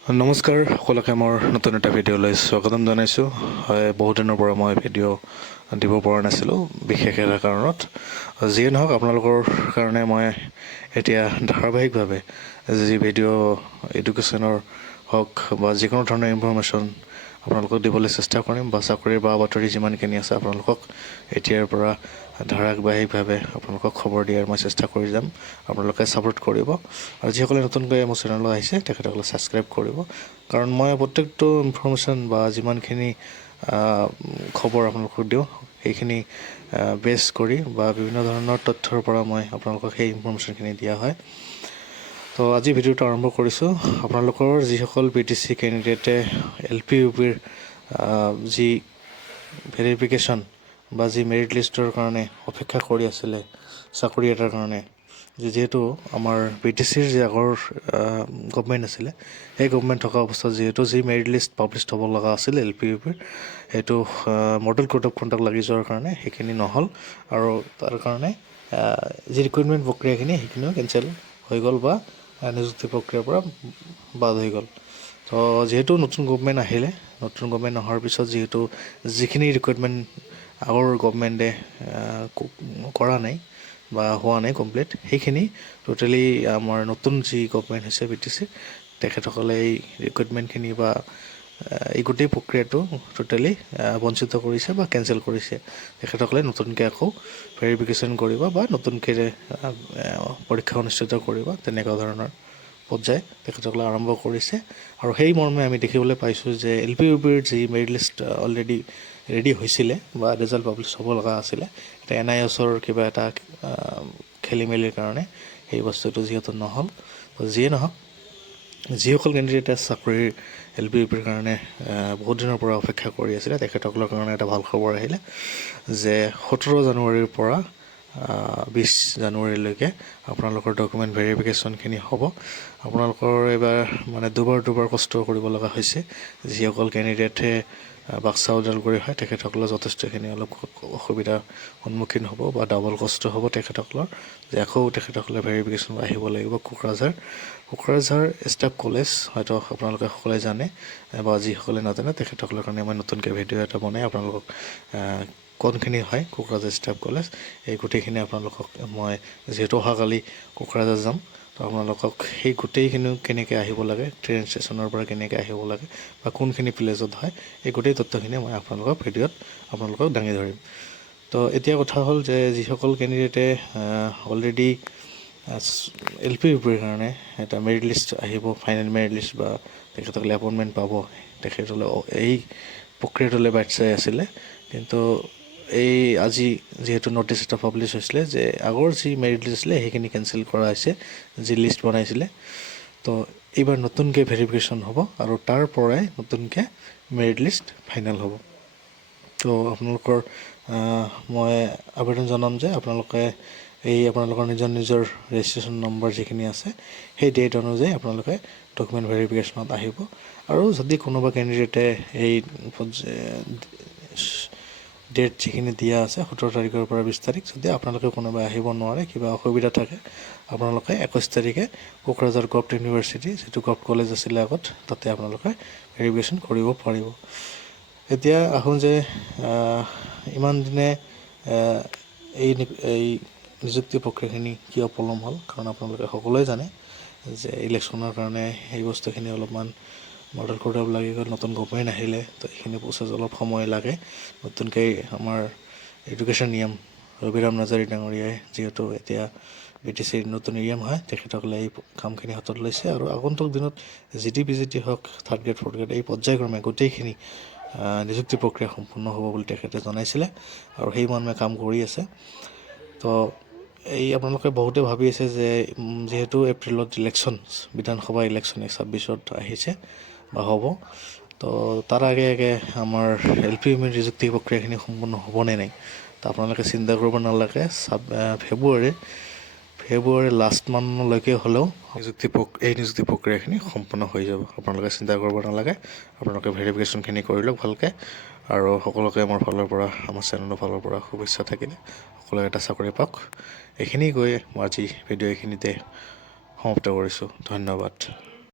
নমস্কাৰ সকলোকে মোৰ নতুন এটা ভিডিঅ'লৈ স্বাগতম জনাইছোঁ। হয়, বহুত দিনৰ পৰা মই ভিডিঅ' দিব পৰা নাছিলোঁ বিশেষ এটা কাৰণত। যিয়ে নহওক, আপোনালোকৰ কাৰণে মই এতিয়া ধাৰাবাহিকভাৱে যি ভিডিঅ' এডুকেশ্যনৰ হওক বা যিকোনো ধৰণৰ ইনফৰ্মেশ্যন আপোনালোকক দিবলৈ চেষ্টা কৰিম, বা চাকৰি বা বাতৰি যিমানখিনি আছে আপোনালোকক এতিয়াৰ পৰা ধাৰাবাহিকভাৱে আপোনালোকক খবৰ দিয়াৰ মই চেষ্টা কৰি যাম। আপোনালোকে ছাপোৰ্ট কৰিব, আৰু যিসকলে নতুনকৈ মোৰ চেনেললৈ আহিছে তেখেতসকলে ছাবস্ক্ৰাইব কৰিব, কাৰণ মই প্ৰত্যেকটো ইনফৰ্মেশ্যন বা যিমানখিনি খবৰ আপোনালোকক দিওঁ সেইখিনি বেছ কৰি বা বিভিন্ন ধৰণৰ তথ্যৰ পৰা মই আপোনালোকক সেই ইনফৰ্মেশ্যনখিনি দিয়া হয়। তো আজি ভিডিঅ'টো আৰম্ভ কৰিছোঁ। আপোনালোকৰ যিসকল BTC কেণ্ডিডেটে LP UPৰ যি ভেৰিফিকেশ্যন বা যি মেৰিট লিষ্টৰ কাৰণে অপেক্ষা কৰি আছিলে চাকৰি এটাৰ কাৰণে, যিহেতু আমাৰ BTCৰ যি আগৰ গভমেণ্ট আছিলে, সেই গভমেণ্ট থকা অৱস্থাত যিহেতু যি মেৰিট লিষ্ট পাব্লিছ হ'ব লগা আছিল LP UPৰ, সেইটো মডেল কোড অফ কণ্ডাক্ট লাগি যোৱাৰ কাৰণে সেইখিনি নহ'ল, আৰু তাৰ কাৰণে যি ৰিক্ৰুইটমেণ্ট প্ৰক্ৰিয়াখিনি সেইখিনিও কেঞ্চেল হৈ গ'ল বা নিযুক্তি প্ৰক্ৰিয়াৰ পৰা বাদ হৈ গ'ল। তো যিহেতু নতুন গভমেণ্ট আহিলে, নতুন গভমেণ্ট অহাৰ পিছত যিহেতু যিখিনি ৰিক্ৰুইটমেণ্ট আগৰ গভমেণ্টে কৰা নাই বা হোৱা নাই কমপ্লিট, সেইখিনি টোটেলি আমাৰ নতুন যি গভমেণ্ট হৈছে BTC, তেখেতসকলে এই ৰিক্ৰুইটমেণ্টখিনি বা এই গোটেই প্ৰক্ৰিয়াটো টোটেলি বঞ্চিত কৰিছে বা কেঞ্চেল কৰিছে। তেখেতসকলে নতুনকৈ আকৌ ভেৰিফিকেশ্যন কৰিব বা নতুনকৈ পৰীক্ষা অনুষ্ঠিত কৰিব, তেনেকুৱা ধৰণৰ পৰ্যায় তেখেতসকলে আৰম্ভ কৰিছে। আৰু সেই মৰ্মে আমি দেখিবলৈ পাইছোঁ যে LP UPৰ যি মেৰিট লিষ্ট অলৰেডি ৰেডি হৈছিলে বা ৰিজাল্ট পাব্লিছ হ'ব লগা আছিলে, এতিয়া NISৰ কিবা এটা খেলি মেলিৰ কাৰণে সেই বস্তুটো যিহেতু নহ'ল। যিয়ে নহওক, যিসকল কেণ্ডিডেটে চাকৰিৰ LP UPৰ কাৰণে বহুত দিনৰ পৰা অপেক্ষা কৰি আছিলে, তেখেতসকলৰ কাৰণে এটা ভাল খবৰ আহিলে যে 17 জানুৱাৰীৰ পৰা 20 জানুৱাৰীলৈকে আপোনালোকৰ ডকুমেণ্ট ভেৰিফিকেশ্যনখিনি হ'ব। আপোনালোকৰ এইবাৰ মানে দুবাৰ কষ্ট কৰিব লগা হৈছে। যিসকল কেণ্ডিডেটে বাক্সা ওদালগুৰি হয়, তেখেতসকলৰ যথেষ্টখিনি অলপ অসুবিধাৰ সন্মুখীন হ'ব বা ডাবল কষ্ট হ'ব তেখেতসকলৰ, যে আকৌ তেখেতসকলে ভেৰিফিকেশ্যন আহিব লাগিব কোকৰাঝাৰ ষ্টাফ কলেজ। হয়তো আপোনালোকে সকলোৱে জানে, বা যিসকলে নাজানে তেখেতসকলৰ কাৰণে মই নতুনকৈ ভিডিঅ' এটা বনাই আপোনালোকক কোনখিনি হয় কোকৰাঝাৰ ষ্টাফ কলেজ, এই গোটেইখিনি আপোনালোকক মই, যিহেতু অহাকালি কোকৰাঝাৰ যাম, তো আপোনালোকক সেই গোটেইখিনি কেনেকৈ আহিব লাগে, ট্ৰেইন ষ্টেচনৰ পৰা কেনেকৈ আহিব লাগে বা কোনখিনি প্লেজত হয়, এই গোটেই তথ্যখিনি মই আপোনালোকক ভিডিঅ'ত আপোনালোকক দাঙি ধৰিম। তো এতিয়া কথা হ'ল যে যিসকল কেণ্ডিডেটে অলৰেডি LP UPৰ কাৰণে এটা মেৰিট লিষ্ট আহিব, ফাইনেল মেৰিট লিষ্ট, বা তেখেতসকলে এপইণ্টমেণ্ট পাব, তেখেতসকলে এই প্ৰক্ৰিয়াটোলৈ বাট চাই আছিলে। কিন্তু এই আজি যিহেতু ন'টিছ এটা পাব্লিছ হৈছিলে যে আগৰ যি মেৰিট লিষ্ট আছিলে সেইখিনি কেঞ্চেল কৰা হৈছে, যি লিষ্ট বনাইছিলে। তো এইবাৰ নতুনকৈ ভেৰিফিকেশ্যন হ'ব, আৰু তাৰ পৰাই নতুনকৈ মেৰিট লিষ্ট ফাইনেল হ'ব। তো আপোনালোকৰ মই আবেদন জনাম যে আপোনালোকে আপোনালোকৰ নিজৰ ৰেজিষ্ট্ৰেশ্যন নম্বৰ যিখিনি আছে সেই ডেট অনুযায়ী আপোনালোকে ডকুমেণ্ট ভেৰিফিকেশ্যনত আহিব। আৰু যদি কোনোবা কেণ্ডিডেটে এই ডেট যিখিনি দিয়া আছে 17 তাৰিখৰ পৰা 20 তাৰিখ, যদি আপোনালোকে কোনোবাই আহিব নোৱাৰে, কিবা অসুবিধা থাকে, আপোনালোকে 21 তাৰিখে কোকৰাঝাৰ গভট ইউনিভাৰ্চিটি, যিটো গভট কলেজ আছিলে আগত, তাতে আপোনালোকে ভেৰিফিকেশ্যন কৰিব পাৰিব। এতিয়া আহোঁ যে ইমান দিনে এই নিযুক্তি প্ৰক্ৰিয়াখিনি কিয় পলম হ'ল, কাৰণ আপোনালোকে সকলোৱে জানে যে ইলেকশ্যনৰ কাৰণে সেই বস্তুখিনি অলপমান মডেল কোড লাগি গ'ল, নতুন গভমেণ্ট আহিলে, তো এইখিনি প্ৰচেছ অলপ সময় লাগে। নতুনকৈ আমাৰ এডুকেশ্যন নিয়ম ৰবিৰাম নাৰ্জাৰী ডাঙৰীয়াই যিহেতু এতিয়া BTCৰ নতুন EM হয়, তেখেতসকলে এই কামখিনি হাতত লৈছে, আৰু আগন্তুক দিনত GT হওক, থাৰ্ড গ্ৰেড ফ'ৰ্থ গ্ৰেড, এই পৰ্যায়ক্ৰমে গোটেইখিনি নিযুক্তি প্ৰক্ৰিয়া সম্পূৰ্ণ হ'ব বুলি তেখেতে জনাইছিলে, আৰু সেই মৰ্মে কাম কৰি আছে। তো আপোনালোকে বহুতে ভাবি আছে যে যিহেতু এপ্ৰিলত ইলেকশ্যন, বিধানসভা ইলেকশ্যন 2026 আহিছে বা হ'ব, তো তাৰ আগে আমাৰ LP UPৰ নিযুক্তি প্ৰক্ৰিয়াখিনি সম্পূৰ্ণ হ'বনে নাই, তো আপোনালোকে চিন্তা কৰিব নালাগে। ফেব্ৰুৱাৰী লাষ্ট মানলৈকে হ'লেও এই নিযুক্তি প্ৰক্ৰিয়াখিনি সম্পূৰ্ণ হৈ যাব। আপোনালোকে চিন্তা কৰিব নালাগে, আপোনালোকে ভেৰিফিকেশ্যনখিনি কৰি লওক ভালকৈ। আৰু সকলোকে মোৰ ফালৰ পৰা, আমাৰ চেনেলৰ ফালৰ পৰা শুভেচ্ছা থাকিলে, সকলোৱে এটা চাকৰি পাওক। এইখিনি কৈ মই আজি ভিডিঅ' এইখিনিতে সমাপ্ত কৰিছোঁ। ধন্যবাদ।